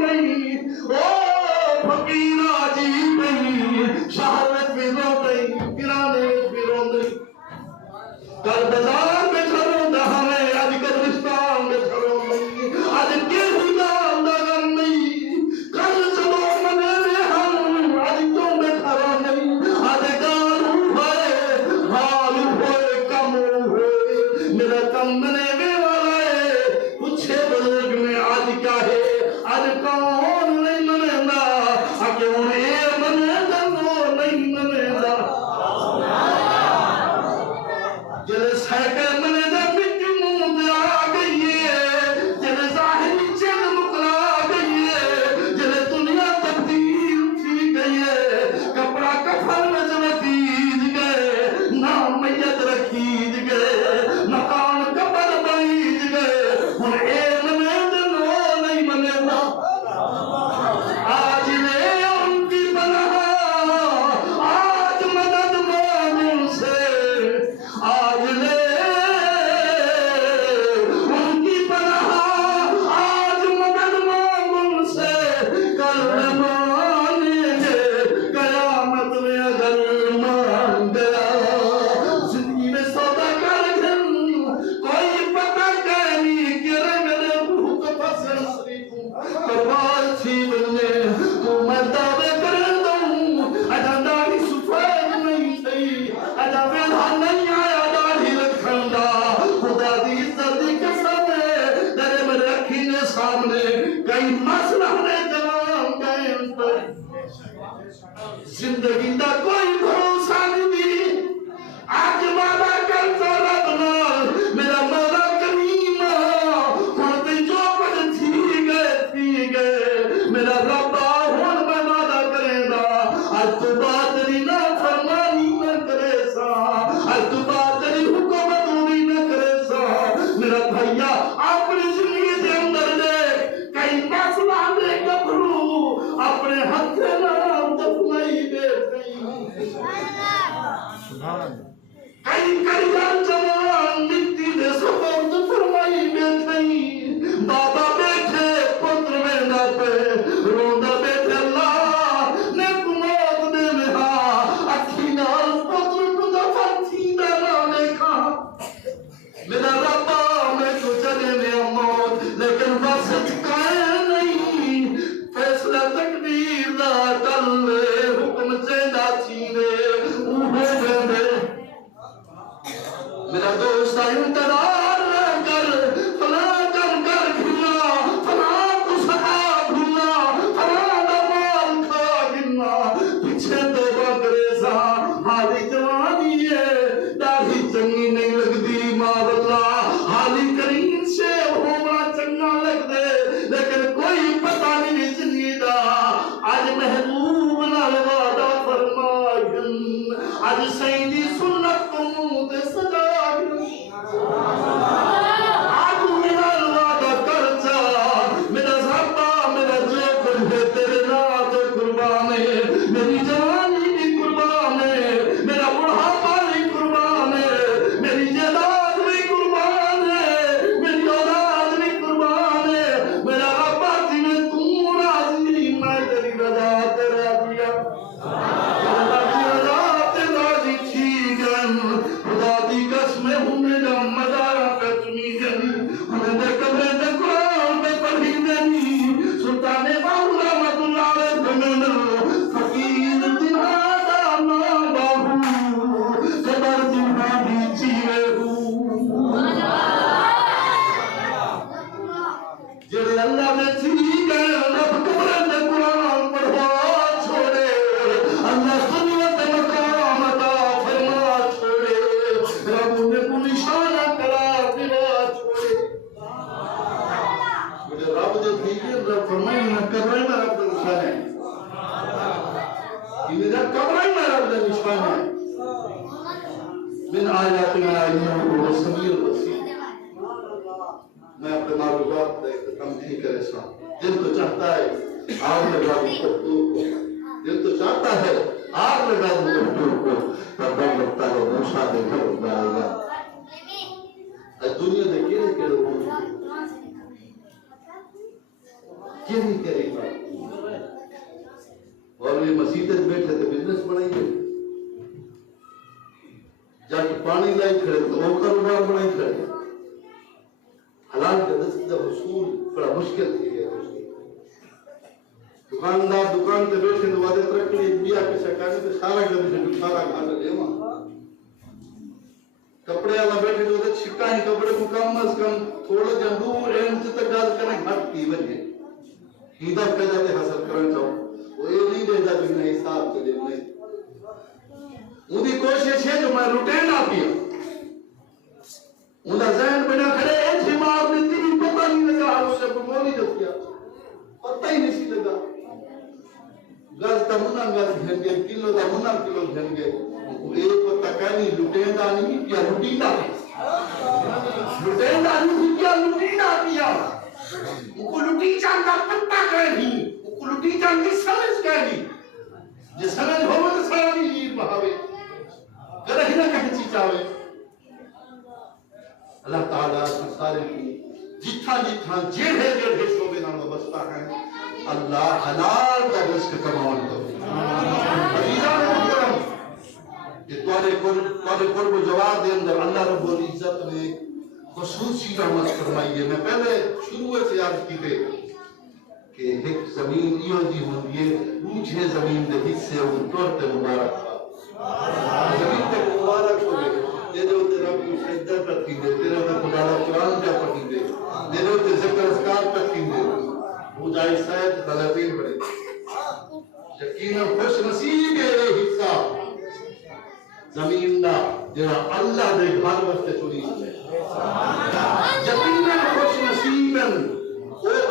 गई ओ फकीरा जी गई शहर में फिरो गई किराने फिरो गई कल बाजार में खड़ो ना हमें आज कब्रिस्तान में खड़ो नहीं आज के हुआ लगन नहीं कल चलो मने में हम आज क्यों में खड़ो नहीं आज गालू है हाल हुए कम हुए मेरा कम मने में वाला है कुछ बुजुर्ग में आज क्या है आज कौन नहीं मनेगा आगे उन्हें मनेगा वो नहीं मनेगा जले साइकिल मने दा मिट्टी मुंह में आ गई है जले जाहिर चेन मुकला गई है जले दुनिया तब्दील थी गई है कपड़ा कफन में जब तीज गए नाम मैयत रखीज गए मकान कबर बीज गए हुन ए मने दनो नहीं मनेगा आज ले उनकी पनाह आज मदद मांगू से आज ले उनकी पनाह आज मदद मांगू से कल मानेंगे कयामत में अगर मान गया जिंदगी में सौदा कर कोई पता नहीं कि मेरे भूख फसल परवार थी बनने तो मैं दावे कर दूं अजा दाढ़ी सफेद नहीं थी अजा वेला नहीं आया दाढ़ी रखंदा खुदा दी इज्जत दी कसम तेरे में रखी ने सामने कई मसला ने जवान गए पर जिंदगी दा कोई भरोसा नहीं आज वादा कर तो रब नाल मेरा मौला करीम खुद जो कुछ थी गए मेरा रब हुन मैं वादा करेगा आज तो बात तेरी ना फरमानी न करे सा आज तो बात तेरी हुक्म पूरी न करे सा मेरा भैया अपनी जिंदगी के अंदर देख कई मसला ने गबरू अपने हाथ नाम दफनाई बैठी कई करियान जवान मिट्टी दे सुपुर्द फरमाई बैठी बाबा बैठे पुत्र मेरा पे रोंदा बैठे अल्लाह ने मौत दे मेरा अखी नाल पुत्र को दफन थी ना देखा मेरा रब्बा मैं तो चले में मौत लेकिन बस ठिकाने नहीं फैसला तकदीर दा कल हुक्म चेंदा थी रे मेरा दोस्त इंतजार कर फला कर खिला फला कुसहा भूला फला दमाल खा गिना पीछे तो बकरेसा हाली जवानी है दाढ़ी चंगी नहीं लगती मावल्ला हाली करीम से होना चंगा लगदे लेकिन कोई पता नहीं जिंदगी दा आज महबूब नाल वादा फरमायन आज सईदी सुन्नत को मुंह ते सजा आज मेरा वादा कर जा मेरा ज़ाता मेरा जो कुछ है तेरे नाम कुर्बान है मेरी जवानी भी कुर्बान है मेरा बुढ़ापा भी कुर्बान है मेरी जलाद भी कुर्बान है मेरी औलाद भी कुर्बान है मेरा रब्बा जिन्हें तू राजी मैं तेरी रजा तेरा दिया खुदा दी कसम हूं मेरा मज़ारा पे चुनी गई हमें दे कब्र दे कुरान पे पढ़ी नहीं सुल्तान बाहुला मदुल्ला वे बनन फकीर दिहादा ना बाहू कबर दिहा दी जीवे जेड़े अल्लाह ने थी गए रब कब्र दे कुरान पढ़वा छोड़े अल्लाह दुनिया ते मकाम अता फरमा छोड़े रब ने निशाना करा दिवा छोड़े मुझे रब जो थी के रब फरमाए न कब्र में रब का निशान है ये जब कब्र में रब का निशान है बिन आयातिना इन्नहु समीउल बसीर मैं अपने मालूमात कम नहीं करे सा दिल तो चाहता है आग लगा दूं दिल तो चाहता है आग लगा दूं को तब लगता है मूसा दे घर उतारेगा दुनिया दे केड़े केड़े केरी केरी बात और ये मसीह बैठे थे बिजनेस बनाइए जाके पानी लाई खड़े तो वो कारोबार बनाई खड़े हलाल का रिज़्क़ का वसूल बड़ा मुश्किल थी गया दुकानदार दुकान पे बैठे तो वादे तरह के लिए बिया के सरकारी पे सारा कर दे सारा खा ले वहां कपड़े वाला बैठे तो छिका ही कपड़े को कम से कम थोड़ा जंदू रेंज तक गाल करने घट की बने हीदा पे जाते हासिल करना चाहो वो ये नहीं देता कि नहीं हिसाब से दे नहीं उनकी कोशिश है जो मैं लुटे ना पिया उनका जहन बना खड़े एक दिमाग में तीन पता नहीं लगा उसे बोली जब किया पता ही नहीं लगा गज का मुन्ना गज घन गए किलो का मुन्ना किलो घन गए एक पता कहनी लुटेंदा नहीं क्या लुटींदा लुटेंदा नहीं क्या लुटींदा पिया उनको लुटी जान का पत्ता कहनी उनको लुटी जान की समझ कहनी जे समझ हो तो सारा भी हीर बहावे करे ना कहीं चीज आवे अल्लाह ताला सारे की जितना जितना जेड़े जेड़े शोबे नाम बसता है अल्लाह हलाल का रिज़्क़ कमावन दो अजीजा मुहतरम ये तुम्हारे कुर्ब जवाब दे अंदर अल्लाह रब्बुल इज्जत ने ख़ुसूसी रहमत फरमाई है मैं पहले शुरू से अर्ज की थी कि एक जमीन यो जी होंदी है दूसरे जमीन के हिस्से उन तौर पे मुबारक जमीन पे मुबारक हो गए तेरे उते रब की सजदा करती दे तेरे उते खुदा का कुरान क्या पढ़ी दे तेरे उते ज़िक्र अस्कार करती दे वो जाए शायद तलबीन बड़े यकीनन खुश नसीब है हिस्सा जमीन दा जेड़ा अल्लाह दे घर वास्ते चुनी है यकीनन खुश नसीबन